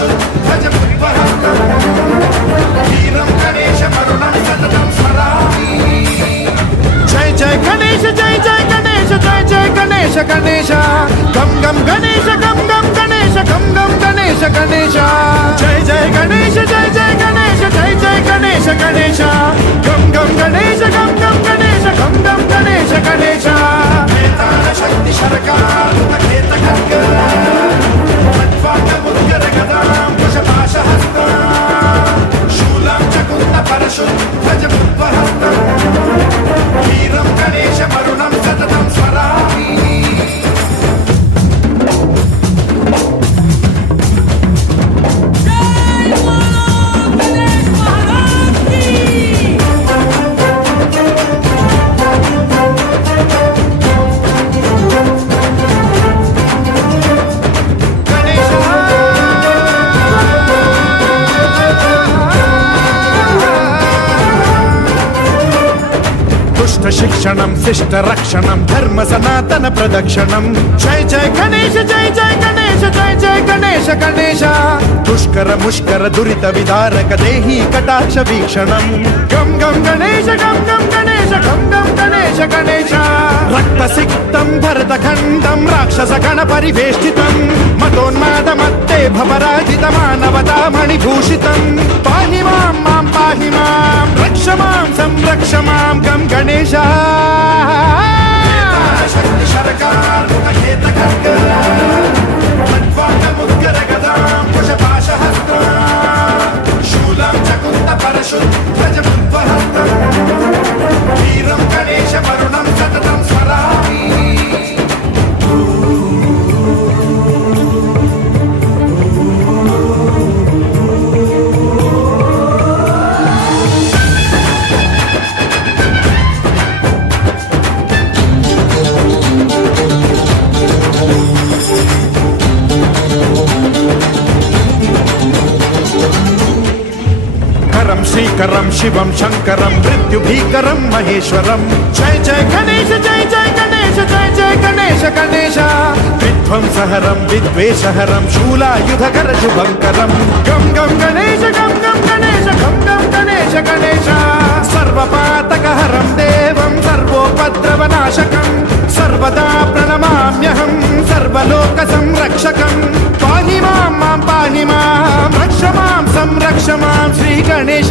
परशुध्वजमुद्वहस्तम् वीरं गणेशमरुणं सततं स्मरामि। जय जय गणेश जय जय गणेश जय जय गणेश गणेश गम गम गणेश गम गम गणेश गम गम गणेश गणेश जय जय गणेश जय जय गणेश जय जय गणेश गणेश गम गम गणेश गम गम गणेश गम गम गणेश गणेश शक्ति सरकार खेत खड्ग मुद्गर गदां वशपाशहस्तं शूलं च कुन्द परशुध्वजमुद्वहस्तम् वीरं गणेशमरुणं सततं स्मरामि। शिक्षणं शिष्ट रक्षणं धर्म सनातन प्रदक्षिणं जय जय गणेश जय जय गणेश जय जय गणेश गणेश दुष्कर मुष्कर दुरित विदारक देहि कटाक्ष वीक्षणं गम गम गणेश गम गम गणेश गम गम गणेश गणेश रक्त सिक्तं भरत खण्डं राक्षस गण परिवेष्टितं मदोन्माद मत्ते भवराजित मानवता मणिभूषितं पाहि मां मां पाहि मां रक्ष मां संरक्ष मां गम गणेश शक्ति सरकार खेत खड्ग मुद्गर गदां वशपाशहस्तं शूलं च कुन्द परशुध्वजमुद्वहस्तम् वीरं गणेशमरुणं सततं स्मरामि। श्रीकरं शिवं शंकरं मृत्युभीकरं महेश्वरं जय जय गणेश जय जय गणेश जय जय गणेश गणेश विध्वंसहरं विद्वेषहरं शूलायुधकर शुभंकरं गम गम गणेश गम गम गणेश गम गम गणेश गणेश सर्वपातकहरं देवं सर्वोपद्रवनाशकं सर्वदा प्रणमाम्यहं सर्वलोकसंरक्षकं पाहि मां मां पाहि मां रक्ष मां संरक्ष मां श्री गणेश।